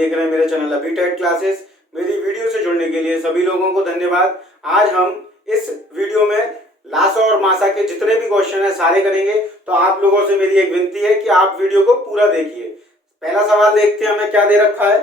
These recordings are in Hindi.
देख रहे हैं मेरे चैनल अभी टेट क्लासेस। मेरी वीडियो से जुड़ने के लिए सभी लोगों को धन्यवाद। आज हम इस वीडियो में लासा और मासा के जितने भी क्वेश्चन है सारे करेंगे। तो आप लोगों से मेरी एक विनती है कि आप वीडियो को पूरा देखिए। पहला सवाल देखते हैं हमें क्या दे रखा है।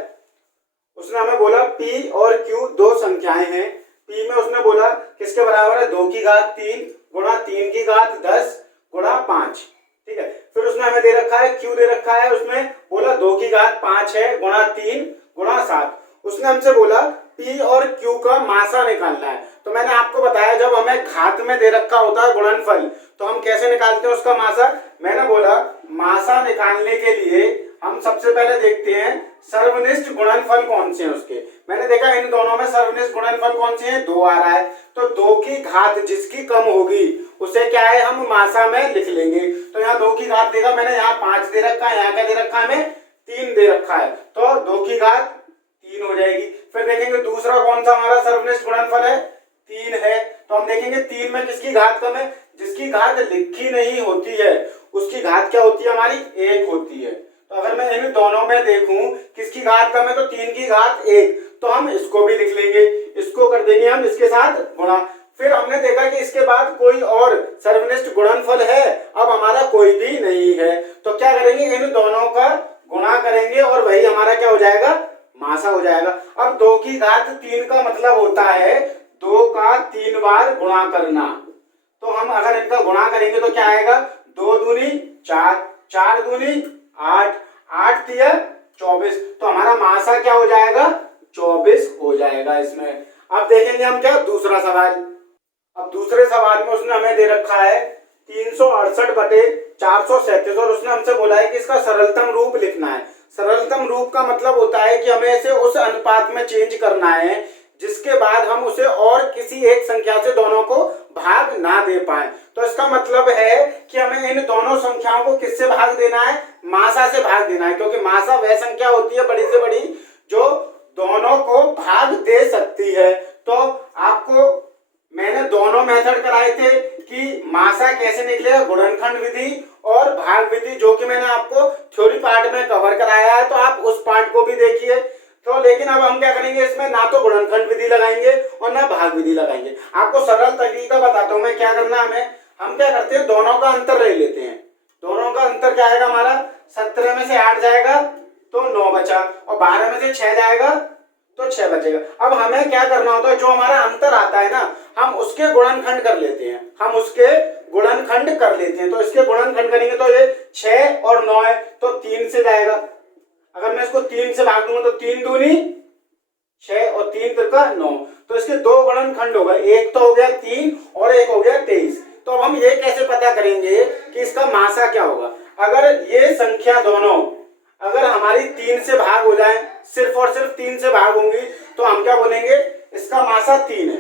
उसने हमें बोला P और Q दो संख्याएं हैं। P में उसने बोला किसके बराबर है, 2 की घात 3 गुणा 3 की घात 10 गुणा 5। ठीक है, फिर उसने हमें दे रखा है Q दे रखा है, उसमें बोला 2 की घात 5 है गुणा 3 गुणा 7। उसने हमसे बोला P और Q का मासा निकालना है। तो मैंने आपको बताया जब हमें घात में दे रखा होता है गुणनफल तो हम कैसे निकालते हैं उसका मासा। मैंने बोला मासा निकालने के लिए हम सबसे पहले देखते हैं सर्वनिष्ठ गुणनफल कौन से हैं उसके। मैंने देखा इन दोनों में सर्वनिष्ठ गुणनफल कौन से हैं, 2 आ रहा है। तो 2 की घात जिसकी कम होगी उसे क्या है हम मासा में लिख लेंगे। तो यहाँ 2 की घात देगा, मैंने यहाँ 5 दे रखा है, यहाँ क्या दे रखा है हमें 3 दे रखा है। तो 2 की घात 3 हो जाएगी। फिर देखेंगे दूसरा कौन सा हमारा सर्वनिष्ठ गुणनफल है, 3 है। तो हम देखेंगे 3 में किसकी घात कम है, जिसकी घात लिखी नहीं होती है उसकी घात क्या होती है हमारी 1 होती है। तो अगर मैं इन दोनों में देखूं किसकी घात कम है तो 3 की घात 1, तो हम इसको भी लिख लेंगे, इसको कर देंगे हम इसके साथ गुणा। फिर हमने देखा कि इसके बाद कोई और सर्वनिष्ठ गुणनफल है, अब हमारा कोई भी नहीं है। तो क्या करेंगे इन दोनों का गुणा करेंगे और वही हमारा क्या हो जाएगा, मासा हो जाएगा। अब 2 की घात 3 का मतलब होता है 2 का 3 बार गुणा करना। तो हम अगर इनका गुणा करेंगे तो क्या आएगा, 2 दूनी 4, 4 दूनी 8, 8 तिया 24। तो हमारा मासा क्या हो जाएगा, 24 हो जाएगा इसमें। अब देखेंगे हम क्या दूसरा सवाल। अब दूसरे सवाल में उसने हमें दे रखा है 368 बटे 437 और उसने हमसे बोला है कि इसका सरलतम रूप लिखना है। सरलतम रूप का मतलब होता है कि हमें इसे उस अनुपात में चेंज करना है जिसके बाद हम उसे और किसी एक संख्या से दोनों को भाग ना दे पाए। तो इसका मतलब है कि हमें इन दोनों संख्याओं को किससे भाग देना है, मासा से भाग देना है। क्योंकि मासा वह संख्या होती है बड़ी से बड़ी जो दोनों को भाग दे सकती है। तो आपको मैंने दोनों मेथड कराए थे कि मासा कैसे निकलेगा, गुणनखंड विधि और भाग विधि, जो कि मैंने आपको थ्योरी पार्ट में कवर कराया है। तो आप उस पार्ट को भी देखिए। तो लेकिन अब हम क्या करेंगे, इसमें ना तो गुणनखंड विधि लगाएंगे और ना भाग विधि लगाएंगे। आपको सरल तरीका बताता हूं मैं क्या करना हमें। हम क्या करते हैं, दोनों का अंतर ले लेते हैं। दोनों का अंतर क्या आएगा हमारा, 17 में से 8 जाएगा तो 9 बचा, और 12 में से 6 जाएगा तो 6 बचेगा। अब हमें क्या करना होता है, जो हमारा अंतर आता है ना हम उसके गुणनखंड कर लेते हैं, हम उसके गुणनखंड कर लेते हैं। तो इसके गुणनखंड करेंगे तो ये 6 और 9 है तो 3 से जाएगा। अगर मैं इसको 3 से भाग दूंगा तो 3 दूनी 6 और 3 तिरका 9। तो इसके दो गुणनखंड होगा, एक तो हो गया 3 और एक हो गया 23। तो अब हम ये कैसे पता करेंगे कि इसका मासा क्या होगा। अगर ये संख्या दोनों अगर हमारी 3 से भाग हो जाए, सिर्फ और सिर्फ 3 से भाग होंगी, तो हम क्या बोलेंगे इसका मासा 3 है।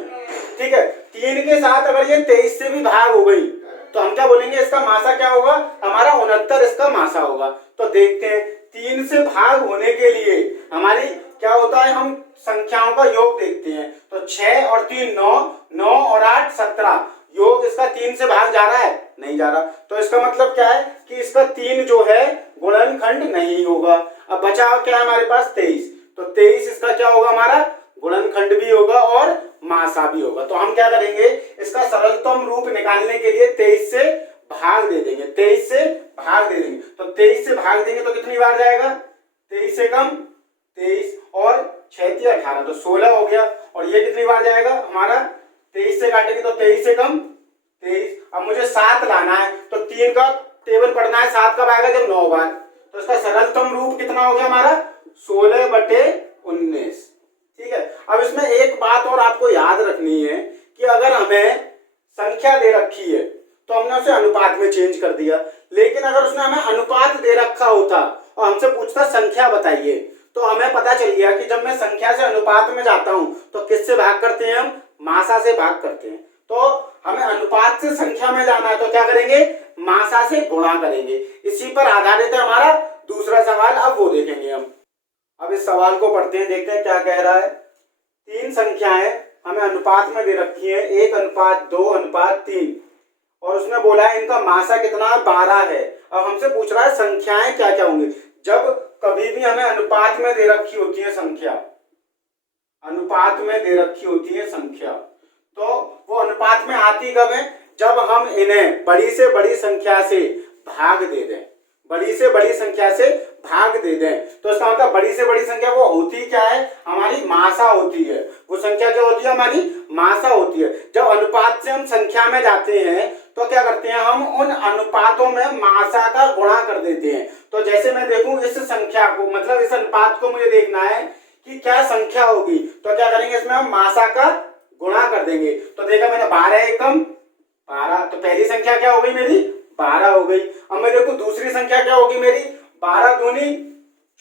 ठीक है, 3 के साथ अगर ये 23 से भी भाग हो गई तो हम क्या बोलेंगे इसका मासा क्या होगा, हमारा 69 इसका मासा होगा। तो देखते हैं 3 से भाग होने के लिए हमारी क्या होता है, हम संख्याओं का योग देखते हैं। तो 6 और 3 9, 9 और 8 17, योग इसका 3 से भाग जा रहा है, नहीं जा रहा। तो इसका मतलब क्या है कि इसका 3 जो है गुणनखंड नहीं होगा। अब बचा क्या है हमारे पास 23, तो 23 इसका क्या होगा हमारा गुणनखंड भी होगा और मासा भी होगा। तो हम क्या करेंगे, इसका सरलतम रूप निकालने के लिए 23 से भाग दे देंगे, 23 से भाग दे देंगे। तो 23 से भाग देंगे तो कितनी बार जाएगा, 23 से कम 23 और 6 × 18 तो 16 हो गया। और ये कितनी बार जाएगा हमारा, 23 से काटेंगे तो 23 से कम 23। अब मुझे 7 लाना है तो 3 का टेबल पढ़ना है, 7 कब आएगा जब 9 बार। तो इसका सरलतम रूप कितना हो गया हमारा 16/19। ठीक है, अब इसमें एक बात और आपको याद रखनी है कि अगर हमें संख्या दे रखी है तो हमने उसे अनुपात में चेंज कर दिया। लेकिन अगर उसने हमें अनुपात दे रखा होता और हमसे पूछता संख्या बताइए, तो हमें पता चल गया कि जब मैं संख्या से अनुपात में जाता हूं तो किससे भाग करते हैं हम, मासा से भाग करते हैं। तो हमें अनुपात से संख्या में जाना है तो क्या करेंगे, मासा से गुणा करेंगे। इसी पर आधारित है हमारा दूसरा सवाल, अब वो देखेंगे हम। अब इस सवाल को पढ़ते हैं, देखते हैं क्या कह रहा है। 3 संख्याएं हमें अनुपात में दे रखी है, 1:2:3, और उसने बोला है इनका मासा कितना 12 है। अब हमसे पूछ रहा है संख्याएं क्या क्या होंगी। जब कभी भी हमें अनुपात में दे रखी होती है संख्या, अनुपात में दे रखी होती है संख्या, तो वो अनुपात में आती कब है, जब हम इन्हें बड़ी से बड़ी संख्या से भाग दे दें, बड़ी से बड़ी संख्या से भाग दे दें। तो इसका मतलब बड़ी से बड़ी संख्या वो होती क्या है, हमारी मासा होती है। वो संख्या क्या होती है, हमारी मासा होती है। जब अनुपात से हम संख्या में जाते हैं तो क्या करते हैं, हम उन अनुपातों में मासा का गुणा कर देते हैं। तो जैसे मैं देखूं इस संख्या को, मतलब इस अनुपात को मुझे देखना है कि क्या संख्या होगी, तो क्या करेंगे, इसमें हम मासा का गुणा कर देंगे। तो देखा मैंने 12 एकम 12, तो पहली संख्या क्या हो गई मेरी, 12 हो गई। अब मैं देखो दूसरी संख्या क्या होगी मेरी, 12 दूनी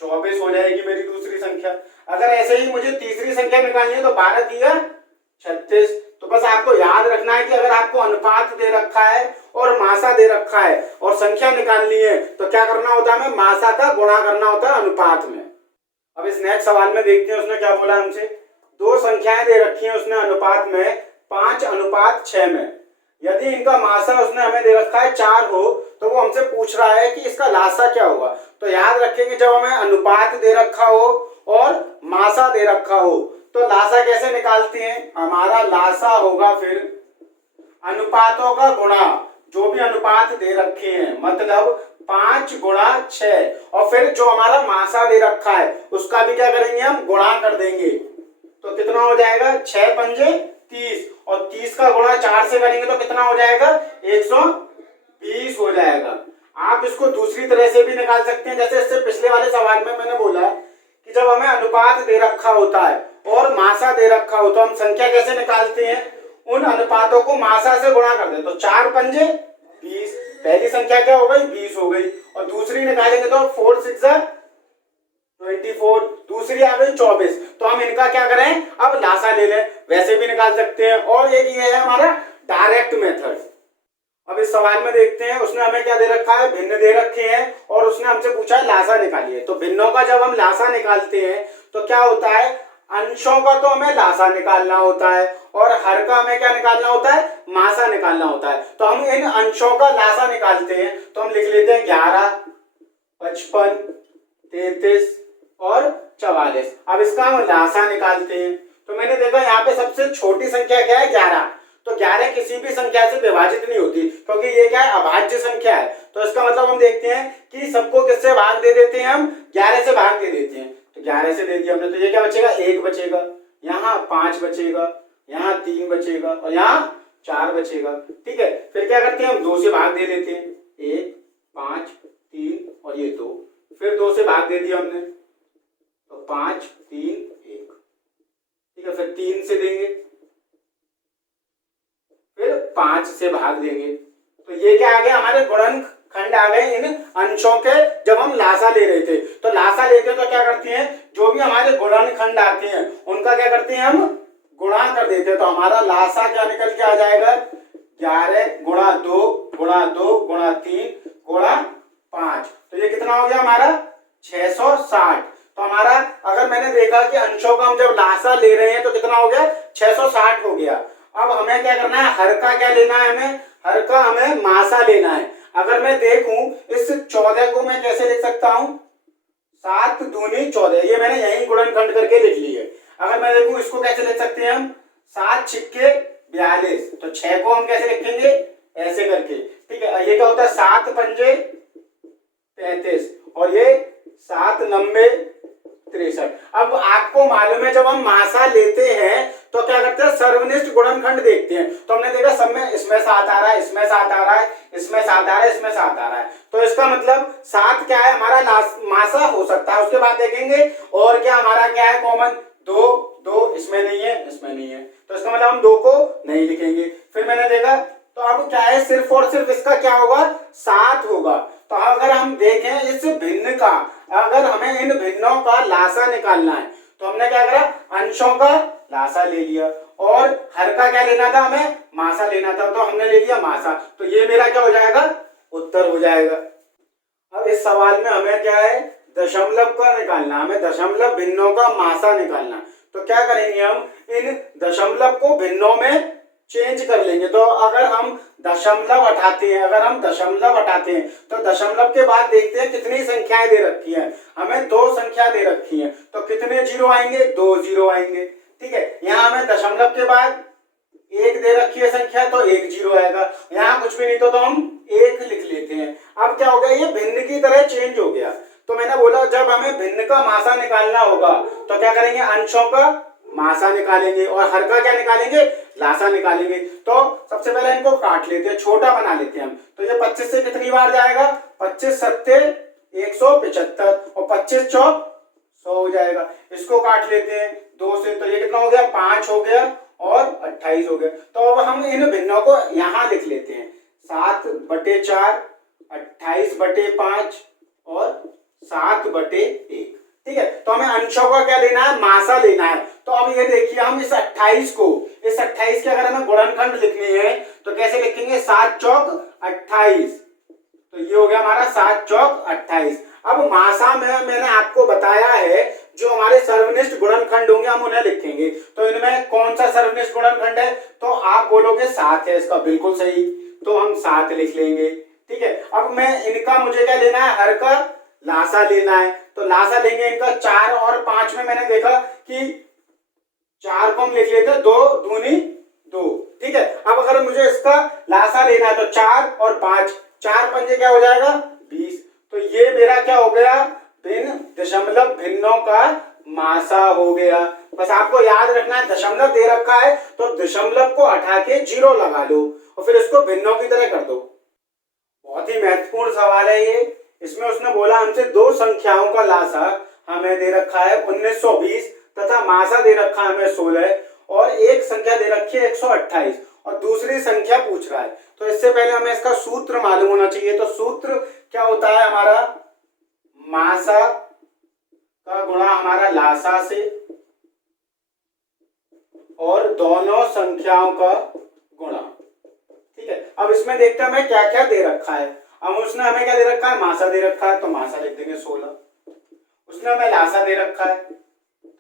24 हो जाएगी मेरी दूसरी संख्या। अगर ऐसे ही मुझे तीसरी संख्या निकालनी है तो 12 दिया 36। तो बस आपको याद रखना है कि अगर आपको अनुपात दे रखा है और मासा दे रखा है और संख्या निकालनी है तो क्या करना होता है, हमें मासा का गुणा करना होता है अनुपात में। अब इस नेक्स्ट सवाल में देखते हैं उसने क्या बोला हमसे। दो संख्याएं दे रखी हैं उसने अनुपात में 5:6 में। यदि इनका मासा उसने हमें दे रखा है 4 हो तो वो हमसे पूछ रहा है कि इसका लासा क्या होगा। तो याद रखेंगे जब हमें अनुपात दे रखा हो और मासा दे रखा हो तो लासा कैसे निकालते हैं, हमारा लासा होगा फिर अनुपातों का गुणा, जो भी अनुपात दे रखे हैं, मतलब 5:6 और फिर जो हमारा मासा दे रखा है उसका भी क्या करेंगे, हम गुणा कर देंगे। तो कितना हो जाएगा, 6 पंजे 30 और 30 का गुणा 4 से करेंगे तो कितना हो जाएगा, 120 हो जाएगा। आप इसको दूसरी तरह से भी निकाल सकते हैं, जैसे इससे पिछले वाले सवाल में मैंने बोला कि जब हमें अनुपात दे रखा होता है और मासा दे रखा हो तो हम संख्या कैसे निकालते हैं, उन अनुपातों को मासा से गुणा कर दे। तो 4 पंजे 20, पहली संख्या क्या हो गई, 20 हो गई। और दूसरी निकालेंगे तो 4 6 24, दूसरी आ गई 24। तो हम इनका क्या करें, अब लासा ले लें, वैसे भी निकाल सकते हैं। और एक ये है हमारा डायरेक्ट मेथड। अब इस सवाल में देखते हैं उसने हमें क्या दे रखा है, भिन्न दे रखे हैं और उसने हमसे पूछा है लासा निकालिए। तो भिन्नों का जब हम लासा निकालते हैं तो क्या होता है, अंशों का तो हमें लासा निकालना होता है और हर का हमें क्या निकालना होता है, मासा निकालना होता है। तो हम इन अंशों का लासा निकालते हैं तो हम लिख लेते हैं 11, 55, 33 और 44। अब इसका हम लासा निकालते हैं तो मैंने देखा यहाँ पे सबसे छोटी संख्या क्या है, 11। तो 11 किसी भी संख्या से विभाजित नहीं होती क्योंकि ये क्या है, अभाज्य संख्या है। तो इसका मतलब हम देखते हैं कि सबको किससे भाग दे देते हैं, हम 11 से भाग दे देते हैं। तो 11 से दे दिया हमने, तो ये क्या बचेगा, 1 बचेगा, यहाँ 5 बचेगा, यहाँ 3 बचेगा और यहाँ 4 बचेगा। ठीक है, फिर क्या करते हैं, हम 2 से भाग दे देते हैं, 1 5 3 और ये 2, फिर 2 से भाग दे दिया हमने तो 5 3 1। ठीक है, फिर 3 से देंगे, फिर 5 से भाग देंगे। तो ये क्या आ गया, हमारे गुणनखंड आ गए इन अंशों के जब हम लासा ले रहे थे। तो लासा लेते तो क्या करते हैं, जो भी हमारे गुणनखंड आते हैं उनका क्या करते हैं, हम गुणा कर देते हैं। तो हमारा लासा क्या निकल के आ जाएगा, 11 गुणा 2 गुणा 2 गुणा 3 गुणा 5। तो ये कितना हो गया हमारा, 660। तो हमारा अगर मैंने देखा कि अंशों का हम जब लासा ले रहे हैं तो कितना हो गया, 660 हो गया। अब हमें क्या करना है, हर का क्या लेना है, हमें हर का हमें मासा लेना है। अगर मैं देखूं इस 14 को मैं कैसे लिख सकता हूं, 7 दूनी 14, ये मैंने यही गुणनखंड करके लिख ली है। अगर मैं देखूं इसको कैसे लिख सकते हैं हम, 7 छिक्के 42। तो 6 को हम कैसे लिखेंगे, ऐसे करके। ठीक है, ये क्या होता है, 7 पंजे 35 और ये 7 नब्बे 63। अब आपको मालूम है जब हम मासा लेते हैं तो क्या करते हैं, सर्वनिष्ठ गुणनखंड देखते हैं। तो हमने देखा सब में इसमें 7 आ रहा है, इसमें 7 आ रहा है, इसमें 7 आ रहा है, इसमें 7 आ रहा है। तो इसका मतलब 7 क्या है, हमारा मासा हो सकता है। उसके बाद देखेंगे और क्या हमारा क्या है कॉमन, 2 2 इसमें नहीं है, इसमें नहीं है, तो इसका मतलब हम 2 को नहीं लिखेंगे। फिर मैंने देखा तो अब क्या है, सिर्फ और सिर्फ इसका क्या होगा, 7 होगा। तो अगर हम देखें इस भिन्न का, अगर हमें इन भिन्नों का लासा निकालना है तो हमने क्या करा, अंशों का लासा ले लिया और हर का क्या लेना था, हमें मासा लेना था, तो हमने ले लिया मासा। तो ये मेरा क्या हो जाएगा, उत्तर हो जाएगा। अब इस सवाल में हमें क्या है, दशमलव का निकालना, हमें दशमलव भिन्नों का मासा निकालना। तो क्या करेंगे, हम इन दशमलव को भिन्नों में चेंज कर लेंगे। तो अगर हम दशमलव हटाते हैं, तो दशमलव के बाद देखते हैं कितनी संख्याएं दे रखी हैं। हमें 2 संख्या दे रखी हैं, तो कितने जीरो आएंगे? 2 जीरो आएंगे। ठीक है, यहाँ हमें दशमलव के बाद 1 दे रखी है संख्या, तो 1 जीरो आएगा। यहाँ कुछ भी नहीं तो हम 1 लिख लेते हैं। अब क्या हो गया, ये भिन्न की तरह चेंज हो गया। तो मैंने बोला जब हमें भिन्न का मासा निकालना होगा तो क्या करेंगे, अंशों का मासा निकालेंगे और हर का क्या निकालेंगे, लासा निकालेंगे। तो सबसे पहले इनको काट लेते हैं, छोटा बना लेते हैं हम। तो ये 25 से कितनी बार जाएगा, 25 सत्ते 175 और 25 चौक 100 हो जाएगा। इसको काट लेते हैं 2 से, तो ये कितना हो गया, 5 हो गया और 28 हो गया। तो अब हम इन भिन्नों को यहां लिख लेते हैं, 7/4, 28/5 और 7/1। ठीक है, तो हमें अंशों का क्या लेना है, मासा लेना है। तो अब ये देखिए, हम इस 28 के अगर हमें गुणनखंड लिखनी है तो कैसे लिखेंगे, 7 चौक 28। तो ये हो गया हमारा 7 चौक 28। अब मासा में मैंने आपको बताया है जो हमारे सर्वनिष्ठ गुणनखंड होंगे हम उन्हें लिखेंगे। तो इनमें कौन सा सर्वनिष्ठ गुणनखंड है, तो आप बोलोगे 7 है, इसका बिल्कुल सही। तो हम 7 लिख लेंगे। ठीक है, अब मैं इनका मुझे क्या लेना है, हर का लासा लेना है। तो लासा लेंगे इनका 4 और 5 में मैंने देखा कि 4 को हम लिख लेते हैं 2 दूनी 2। ठीक है, अब अगर मुझे इसका लासा लेना है तो 4 और 5, 4 पंजे क्या हो जाएगा, 20। तो ये मेरा क्या हो गया, भिन्न दशमलव भिन्नों का मासा हो गया। बस आपको याद रखना है, दशमलव दे रखा है तो दशमलव को हटा के 0 लगा लो और फिर इसको भिन्नों की तरह कर दो। बहुत ही महत्वपूर्ण सवाल है ये। इसमें उसने बोला हमसे 2 संख्याओं का लासा हमें दे रखा है 1920 तथा मासा दे रखा है हमें 16 और एक संख्या दे रखी है 128 और दूसरी संख्या पूछ रहा है। तो इससे पहले हमें इसका सूत्र मालूम होना चाहिए। तो सूत्र क्या होता है हमारा, मासा का गुणा हमारा लासा से और दोनों संख्याओं का गुणा। ठीक है, अब इसमें देखते हैं हमें क्या क्या दे रखा है। अब उसने हमें क्या दे रखा है, मासा दे रखा है, तो मासा लिख देंगे 16। उसने हमें लासा दे रखा है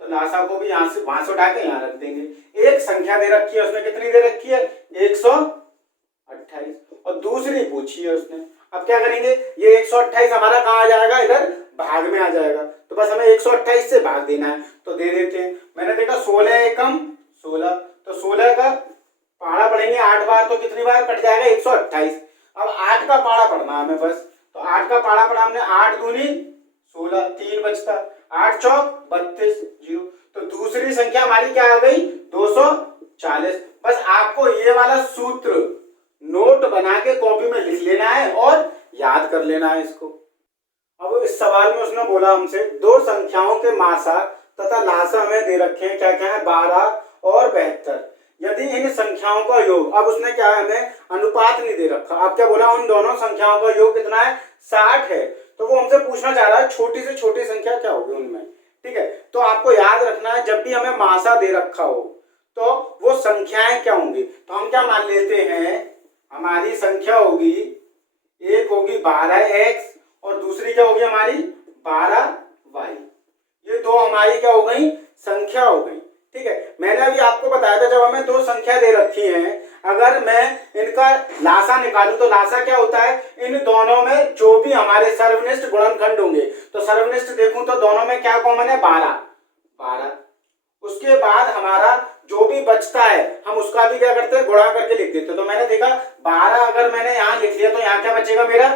तो लासा को भी यहाँ से वहां से उठा के यहाँ रख देंगे। एक संख्या दे रखी है, उसने कितनी दे रखी है, 128 और दूसरी पूछी है उसने। अब क्या करेंगे, ये 128 हमारा कहाँ आ जाएगा, इधर भाग में आ जाएगा। तो बस हमें 128 से भाग देना है, तो दे देते हैं। मैंने देखा 16 एकम 16, तो 16 का पाड़ा पढ़ेंगे 8 बार तो कितनी बार कट जाएगा, 128। अब 8 का पाड़ा पढ़ना हमें बस, तो 8 का पाड़ा पढ़ा हमने, 8 दूनी 16, 3 बचता, 8 चौक 32, 0। तो दूसरी संख्या हमारी क्या आ गई, 240। बस आपको ये वाला सूत्र नोट बना के कॉपी में लिख लेना है और याद कर लेना है इसको। अब इस सवाल में उसने बोला हमसे 2 संख्याओं के मासा तथा लासा हमें दे रखे हैं, क्या क्या है, 12 और 72। यदि इन संख्याओं का योग, अब उसने क्या है, हमें अनुपात नहीं दे रखा। अब क्या बोला, उन दोनों संख्याओं का योग कितना है, 60 है। तो वो हमसे पूछना चाह रहा है छोटी से छोटी संख्या क्या होगी उनमें। ठीक है, तो आपको याद रखना है जब भी हमें मासा दे रखा हो तो वो संख्याएं क्या होंगी। तो हम क्या मान लेते हैं, हमारी संख्या होगी, एक होगी 12x और दूसरी क्या होगी हमारी 12y। ये 2 हमारी क्या हो गई, संख्या हो गई। ठीक है, मैंने अभी आपको बताया था जब हमें 2 संख्या दे रखी हैं, अगर मैं इनका लासा निकालूं तो लासा क्या होता है, इन दोनों में जो भी हमारे सर्वनिष्ठ गुणनखंड होंगे, तो सर्वनिष्ठ देखूं तो दोनों में क्या कॉमन है, 12। उसके बाद हमारा जो भी बचता है हम उसका भी क्या करते हैं, गुणा करके लिख देते हैं। तो मैंने देखा 12 अगर मैंने यहाँ लिख लिया तो यहाँ क्या बचेगा, मेरा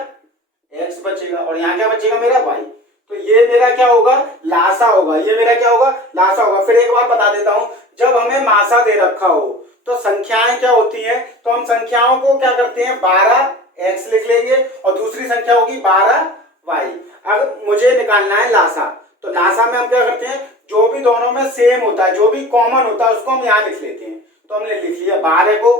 x बचेगा और यहाँ क्या बचेगा, मेरा y। तो ये मेरा क्या होगा, लासा होगा। ये मेरा क्या होगा, लासा होगा। फिर एक बार बता देता हूं, जब हमें मासा दे रखा हो तो संख्याएं क्या होती हैं, तो हम संख्याओं को क्या करते हैं, 12x लिख लेंगे और दूसरी संख्या होगी 12y। अगर मुझे निकालना है लासा, तो लासा में हम क्या करते हैं, जो भी दोनों में सेम होता है, जो भी कॉमन होता है उसको हम यहाँ लिख लेते हैं। तो हमने लिख लिया 12 को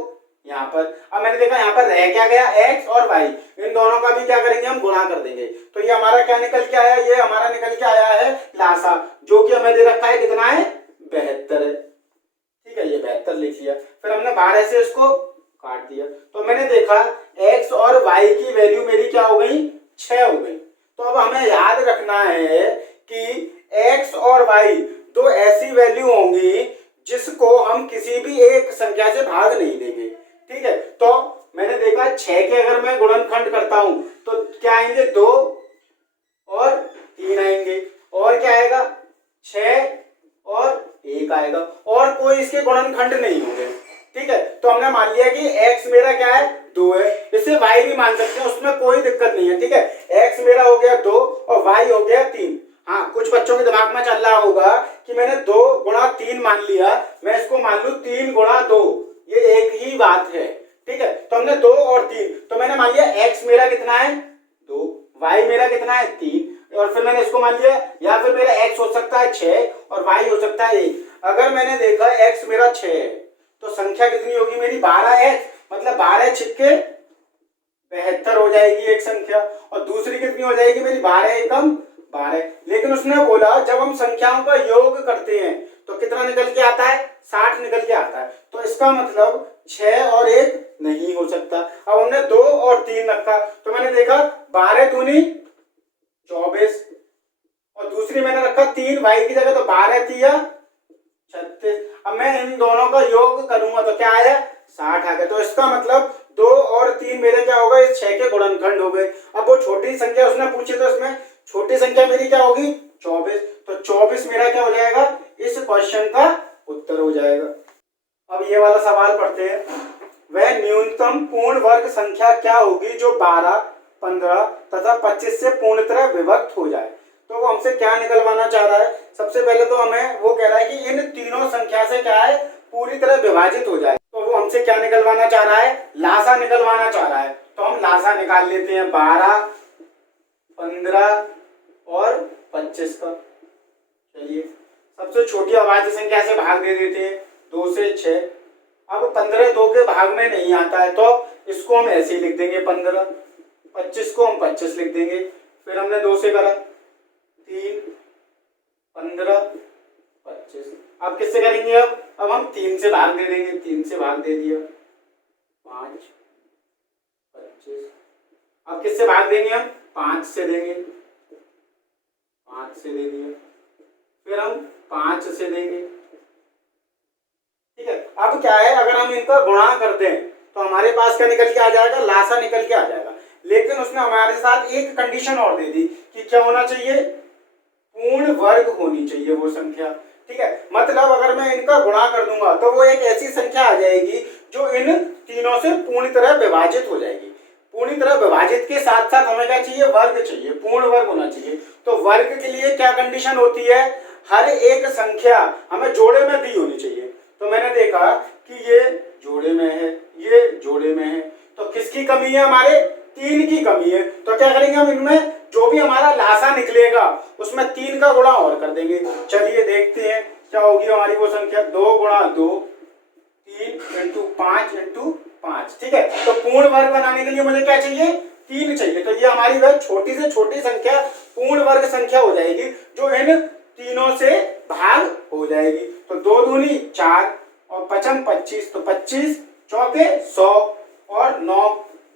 यहाँ पर। अब मैंने देखा यहाँ पर रह क्या गया, x और y, इन दोनों का भी क्या करेंगे, हम गुणा कर देंगे। तो ये हमारा क्या निकल के आया, ये हमारा निकल के आया है लासा, जो कि हमें दे रखा है कितना है, 72 है। ठीक है, ये 72 लिख लिया। फिर हमने 12 से इसको काट दिया तो मैंने देखा x और y की वैल्यू मेरी क्या हो गई, 6 हो गई। तो अब हमें याद रखना है कि x और y 2 ऐसी वैल्यू होंगी जिसको हम किसी भी एक संख्या से भाग नहीं देंगे। ठीक है, तो मैंने देखा 6 के अगर मैं गुणनखंड करता हूं तो क्या आएंगे 2 और 3 आएंगे, और क्या आएगा 6 और 1 आएगा, और कोई इसके गुणनखंड नहीं होंगे। ठीक है, तो हमने मान लिया कि x मेरा क्या है 2 है, इसे y भी मान सकते हैं, उसमें कोई दिक्कत नहीं है। ठीक है, x मेरा हो गया 2 और y हो गया 3। हाँ, कुछ बच्चों के दिमाग में चल रहा होगा कि मैंने 2 गुणा 3 मान लिया, मैं इसको मान लूं 3 गुणा 2, ये एक ही बात है। ठीक है, तो हमने 2 और 3, तो मैंने मान लिया x मेरा कितना है 2, y मेरा कितना है 3, और फिर मैंने इसको मान लिया, या फिर मेरा x हो सकता है 6 और y हो सकता है 1। अगर मैंने देखा x मेरा 6 है तो संख्या कितनी होगी मेरी 12 है, मतलब 12 छिक्के 72 हो जाएगी एक संख्या, और दूसरी कितनी हो जाएगी मेरी 12 एकम 12। लेकिन उसने बोला जब हम संख्याओं का योग करते हैं तो कितना निकल के आता है 60 निकल के आता है, तो इसका मतलब 6 और 1 नहीं हो सकता। अब हमने 2 और 3 रखा, तो मैंने देखा 12 दूनी 24, और दूसरी मैंने रखा 3 y की जगह, तो 12 तिया 36। अब मैं इन दोनों का योग करूंगा तो क्या आया 60 आ गया, तो इसका मतलब 2 और 3 मेरे क्या होगा इस 6 के गुणनखंड हो गए। अब वो छोटी संख्या उसने पूछी तो इसमें छोटी संख्या मेरी क्या होगी 24, तो 24 मेरा क्या हो जाएगा इस क्वेश्चन का उत्तर हो जाएगा। अब ये वाला सवाल पढ़ते हैं, वह न्यूनतम पूर्ण वर्ग संख्या क्या होगी जो 12, 15 तथा 25 से पूर्णतः विभक्त हो जाए। तो वो हमसे क्या निकलवाना चाह रहा है, सबसे पहले तो हमें वो कह रहा है कि इन तीनों संख्या से क्या है पूरी तरह विभाजित हो जाए। तो वो हमसे क्या निकलवाना चाह रहा है, लासा निकलवाना चाह रहा है। तो हम लासा निकाल लेते हैं 12, 15 और 25 का। चलिए, सबसे छोटी अभाज्य संख्या से भाग दे देते हैं 2 से 6। अब 15 2 के भाग में नहीं आता है तो इसको हम ऐसे ही लिख देंगे 15, 25 को हम 25 लिख देंगे। फिर हमने 2 से करा 3, 15, 25। अब किससे करेंगे, अब हम 3 से भाग दे देंगे, 3 से भाग दे दिया 5, 25। अब किससे भाग देंगे हम 5 से देंगे, 5 से दे दिया, फिर हम 5 से देंगे। ठीक है, अब क्या है अगर हम इनका गुणा कर दें तो हमारे पास क्या निकल के आ जाएगा लासा निकल के आ जाएगा। लेकिन उसने हमारे साथ एक कंडीशन और दे दी कि क्या होना चाहिए पूर्ण वर्ग होनी चाहिए वो संख्या। ठीक है, मतलब अगर मैं इनका गुणा कर दूंगा तो वो एक ऐसी संख्या आ जाएगी जो इन तीनों से पूर्ण तरह विभाजित हो जाएगी। पूरी तरह विभाजित के साथ साथ हमें क्या चाहिए वर्ग चाहिए, पूर्ण वर्ग होना चाहिए। तो वर्ग के लिए क्या कंडीशन होती है, हर एक संख्या हमें जोड़े में दी होनी चाहिए। तो मैंने देखा कि ये जोड़े में है, ये जोड़े में है, तो किसकी कमी है हमारे 3 की कमी है। तो क्या करेंगे हम इनमें जो भी हमारा लासा निकलेगा उसमें 3 का गुणा और कर देंगे। चलिए देखते हैं क्या होगी हमारी वो संख्या 2 गुणा 2, 3 इंटू 5 इंटू 5। ठीक है, तो पूर्ण वर्ग बनाने के लिए मुझे क्या चाहिए 3 चाहिए। तो ये हमारी वह छोटी से छोटी संख्या पूर्ण वर्ग संख्या हो जाएगी जो इन तीनों से भाग हो जाएगी। तो 2 दूनी 4 और 5 25, तो 25 चौके 100 और 9,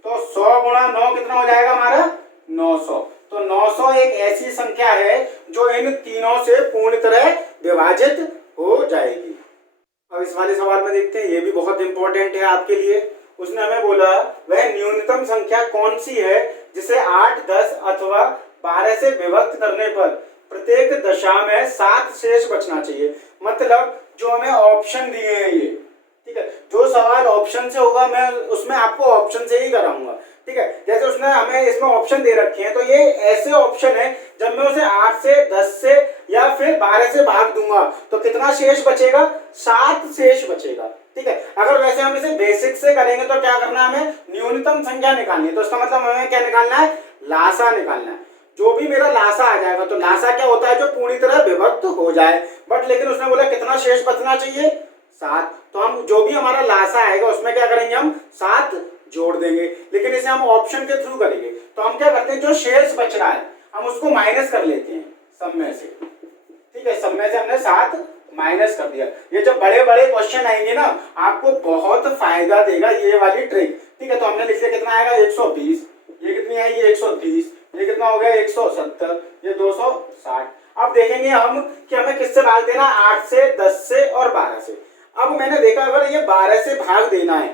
तो 100 गुणा 9 कितना हो जाएगा हमारा 900। तो 900 एक ऐसी संख्या है जो इन तीनों से पूर्ण तरह विभाजित हो जाएगी। अब इस वाले सवाल में देखते हैं, ये भी बहुत इंपॉर्टेंट है आपके लिए। उसने हमें बोला वह न्यूनतम संख्या कौन सी है जिसे 8, 10 अथवा 12 से विभक्त करने पर प्रत्येक दशा में 7 शेष बचना चाहिए। मतलब जो हमें ऑप्शन दिए हैं ये, ठीक है, जो सवाल ऑप्शन से होगा मैं उसमें आपको ऑप्शन से ही कराऊंगा। ठीक है, जैसे उसने हमें इसमें ऑप्शन दे रखे हैं तो ये ऐसे ऑप्शन है जब मैं उसे 8 से 10 से या फिर 12 से भाग दूंगा तो कितना शेष बचेगा 7 शेष बचेगा। ठीक है, अगर वैसे हम इसे बेसिक से करेंगे तो क्या करना है, हमें न्यूनतम संख्या निकालनी है। तो इसका मतलब हमें क्या निकालना है, लासा निकालना है। जो भी मेरा लासा आ जाएगा, तो लासा क्या होता है जो पूरी तरह विभक्त हो जाए, बट लेकिन उसने बोला कितना शेष बचना चाहिए 7। तो हम जो भी हमारा लासा आएगा उसमें क्या करेंगे, हम 7 जोड़ देंगे। लेकिन इसे हम ऑप्शन के थ्रू करेंगे तो हम क्या करते हैं, जो शेष बच रहा है हम उसको माइनस कर लेते हैं सब में से। ठीक है, सब में से हमने 7 माइनस कर दिया। ये जब बड़े बड़े क्वेश्चन आएंगे ना आपको बहुत फायदा देगा ये वाली ट्रिक। ठीक है, तो हमने लिख लिया कितना आएगा 120, ये कितनी आएगी 130, ये कितना हो गया 170, ये 260। अब देखेंगे हम कि हमें किससे भाग देना, 8 से 10 से और 12 से। अब मैंने देखा अगर ये 12 से भाग देना है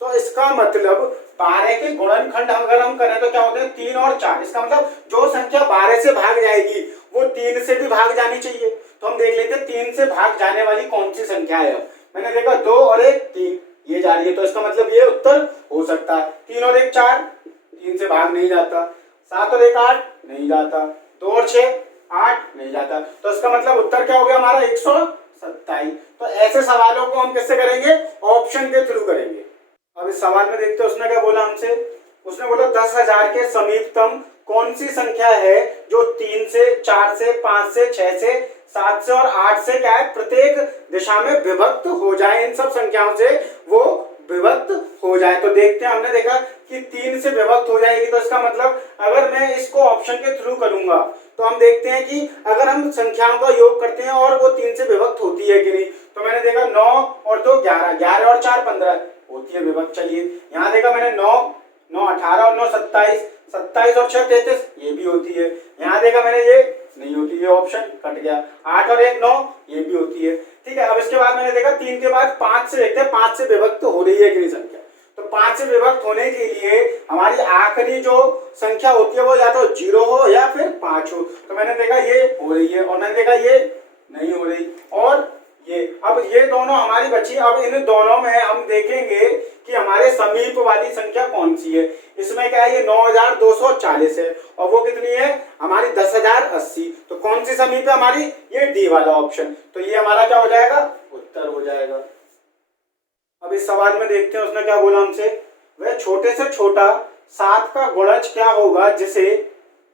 तो इसका मतलब 12 के गुणनखंड अगर हम करें तो क्या होते हैं 3 और 4। इसका मतलब जो संख्या 12 से भाग जाएगी वो 3 से भी भाग जानी चाहिए। तो हम देख लेते हैं 3 से भाग जाने वाली कौन सी संख्या है। मैंने देखा 2 और 1 3 ये जा रही है, तो इसका मतलब ये उत्तर हो सकता है। 3 और 1 4 3 से भाग नहीं जाता। 7 और 1 8 नहीं जाता। 2 और 6 8 नहीं जाता। तो इसका मतलब उत्तर क्या हो गया हमारा 127। तो ऐसे सवालों को हम किससे करेंगे, ऑप्शन के थ्रू करेंगे। अब इस सवाल में देखते हैं उसने क्या बोला हमसे। उसने बोला 10,000 के समीपतम कौन सी संख्या है जो 3 से 4 से 5 से 6 से 7 से और 8 से क्या है प्रत्येक दिशा में विभक्त हो जाए। इन सब संख्याओं से वो विभक्त हो जाए। तो देखते हैं, हमने देखा कि 3 से विभक्त हो जाएगी, तो इसका मतलब अगर मैं इसको ऑप्शन के थ्रू करूंगा तो हम देखते हैं कि अगर हम संख्याओं का योग करते हैं और वो 3 से विभक्त होती है कि नहीं। तो मैंने देखा 9 और 2 11, 11 और 4 15 होती है विभक्त। चलिए यहाँ देखा मैंने 9 9 18 और 9 27, 27 और 6 33 ये भी होती है। यहाँ देखा मैंने ये नहीं होती, ये ऑप्शन कट गया। 8 और 1 9 ये भी होती है। ठीक है, अब इसके बाद मैंने देखा 3 के बाद 5 से देखते हैं 5 से विभक्त हो रही है कि नहीं संख्या। तो 5 से विभक्त होने के लिए हमारी आखिरी जो संख्या होती है वो या तो 0 हो या फिर 5 हो। तो मैंने देखा ये हो रही है और मैंने देखा ये नहीं हो रही और ये। अब ये दोनों हमारी बची। अब इन दोनों में हम देखेंगे कि हमारे समीप वाली संख्या कौन सी है। इसमें क्या है, ये 9240 है और वो कितनी है हमारी 10,080। तो कौन सी समीप है हमारी, ये डी वाला ऑप्शन। तो ये हमारा क्या हो जाएगा, उत्तर हो जाएगा। अब इस सवाल में देखते हैं उसने क्या बोला हमसे। वह छोटे से छोटा 7 का गुणज क्या होगा जिसे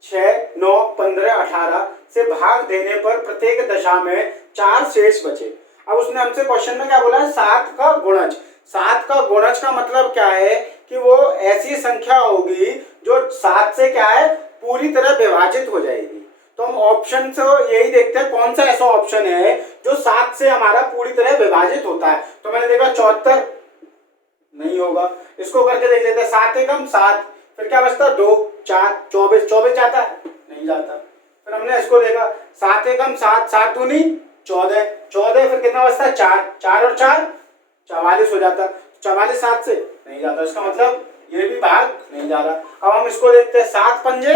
6 9 15 18 से भाग देने पर प्रत्येक दशा में 4 शेष बचे। अब उसने हमसे क्वेश्चन में क्या बोला है, 7 का गुणज। 7 का गुणज का मतलब क्या है कि वो ऐसी संख्या होगी जो 7 से क्या है पूरी तरह विभाजित हो जाएगी। तो हम ऑप्शन से यही देखते हैं कौन सा ऐसा ऑप्शन है जो 7 से हमारा पूरी तरह विभाजित होता है। तो मैंने देखा 74 नहीं होगा, इसको करके देख लेते हैं। 7 एकम 7, फिर क्या बचता 2 4 24, 24 जाता है नहीं जाता। फिर हमने इसको देखा 7 एकम 7, 7 दूनी 14, 14 फिर कितना बचता है 4, 4 और 4 44 हो जाता। 44 7 से नहीं जाता, इसका मतलब ये भी भाग नहीं जा रहा। अब हम इसको देखते हैं 7 पंजे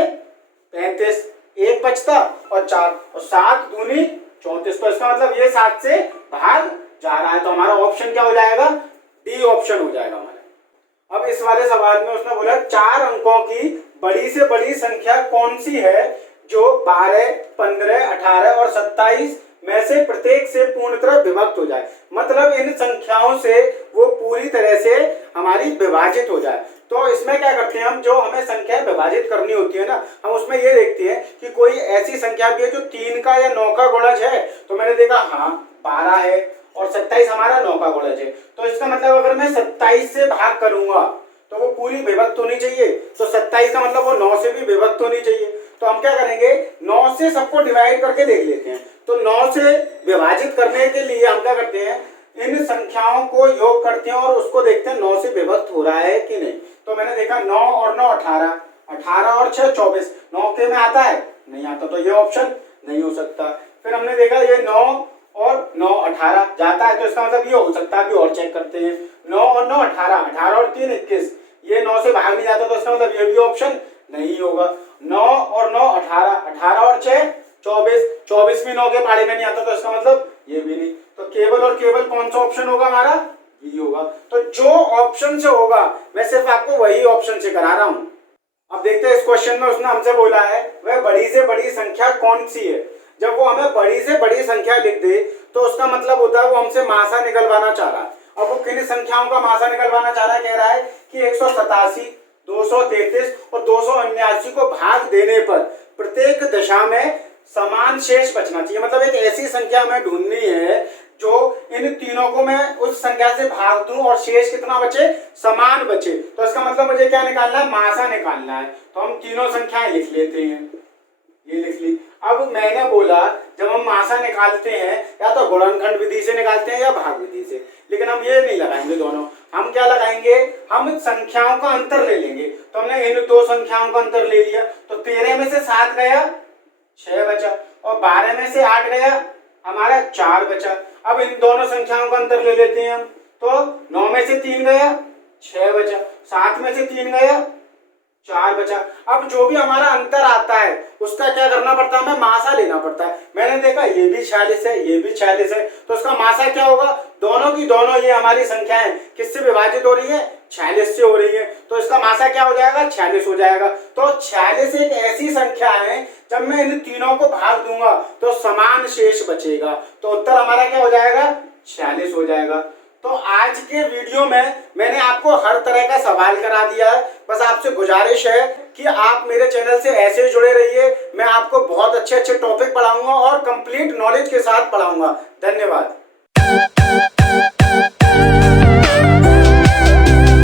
35, एक बचता और 4 और 7 दूनी 34। तो इसका मतलब ये 7 से भाग जा रहा है। तो हमारा ऑप्शन क्या हो जाएगा, डी ऑप्शन हो जाएगा हमारा। अब इस वाले सवाल में उसने बोला 4 अंकों की बड़ी से बड़ी संख्या कौन सी है जो 12 15 18 और 27 में से प्रत्येक से पूर्णतः विभक्त हो जाए। मतलब इन संख्याओं से वो पूरी तरह से हमारी विभाजित हो जाए। तो इसमें क्या करते हैं हम, जो हमें संख्या विभाजित करनी होती है ना, हम उसमें ये देखते हैं कि कोई ऐसी संख्या भी है जो 3 का या 9 का गुणज है। तो मैंने देखा हाँ 12 है और 27 हमारा 9 का गुणज है। तो इसका मतलब अगर मैं 27 से भाग करूंगा तो वो पूरी विभक्त होनी चाहिए। तो 27 का मतलब वो 9 से भी विभक्त होनी चाहिए। तो हम क्या करेंगे 9 से सबको डिवाइड करके देख लेते हैं। तो 9 से विभाजित करने के लिए हम क्या करते हैं, इन संख्याओं को योग करते हैं और उसको देखते हैं 9 से विभक्त हो रहा है कि नहीं। तो मैंने देखा 9 और 9 18, 18 और 6 24, 9 के में आता है नहीं आता, तो ये ऑप्शन नहीं हो सकता। फिर हमने देखा ये 9 और 9 18 जाता है, तो इसका मतलब ये हो सकता है कि और चेक करते हैं। 9 और 9 18, 18 और 3 21, ये 9 से भाग नहीं जाता, तो इसका मतलब ये भी ऑप्शन नहीं होगा। 9 और 9 18, 18 और 6 24, 24 भी 9 के पारे में नहीं आता, तो इसका मतलब ये भी नहीं। तो केवल और केवल कौन सा ऑप्शन होगा हमारा, बी होगा। तो जो ऑप्शन से होगा मैं सिर्फ आपको वही ऑप्शन से करा रहा हूं। अब देखते हैं इस क्वेश्चन में उसने हमसे बोला है वह बड़ी से बड़ी संख्या कौन सी है। जब वो हमें बड़ी से बड़ी संख्या लिख दे तो उसका मतलब होता है वो हमसे मासा निकलवाना चाह रहा है। अब वो किन संख्याओं का मासा निकलवाना चाह रहा है, कह रहा है कि 187, 233 और 279 को भाग देने पर प्रत्येक दशा में समान शेष बचना चाहिए। मतलब एक ऐसी संख्या हमें ढूंढनी है जो इन तीनों को मैं उस संख्या से भाग दूं और शेष कितना बचे, समान बचे। तो इसका मतलब मुझे क्या निकालना है, मासा निकालना है। तो हम तीनों संख्याएं लिख लेते हैं, ये लिख ली। अब मैंने बोला जब हम मासा निकालते हैं या तो गुणनखंड विधि से निकालते हैं या भाग विधि से, लेकिन हम ये नहीं लगाएंगे दोनों। हम क्या लगाएंगे, हम संख्याओं का अंतर ले लेंगे। तो हमने इन दो संख्याओं का अंतर ले लिया, तो 13 में से 7 गया 6 बचा और 12 में से 8 गया हमारा 4 बचा। अब इन दोनों संख्याओं का अंतर ले लेते हैं हम। तो 9 में से 3 गया, 6 बचा। 7 में से 3 गया, 4 बचा। अब जो भी हमारा अंतर आता है उसका क्या करना पड़ता है, हमें मासा लेना पड़ता है। मैंने देखा ये भी 46 है, ये भी 46 है, तो इसका मासा क्या होगा, दोनों की दोनों ये हमारी संख्याएं किससे विभाजित हो रही है, 46 से हो रही है, तो इसका मासा क्या हो जाएगा, 46 हो जाएगा। तो 46 एक ऐसी संख्या है जब मैं इन तीनों को भाग दूंगा तो समान शेष बचेगा, तो उत्तर हमारा क्या हो जाएगा, 46 हो जाएगा। तो आज के वीडियो में मैंने आपको हर तरह का सवाल करा दिया है। बस आपसे गुजारिश है कि आप मेरे चैनल से ऐसे जुड़े रहिए। मैं आपको बहुत अच्छे अच्छे टॉपिक पढ़ाऊंगा और कंप्लीट नॉलेज के साथ पढ़ाऊंगा। धन्यवाद।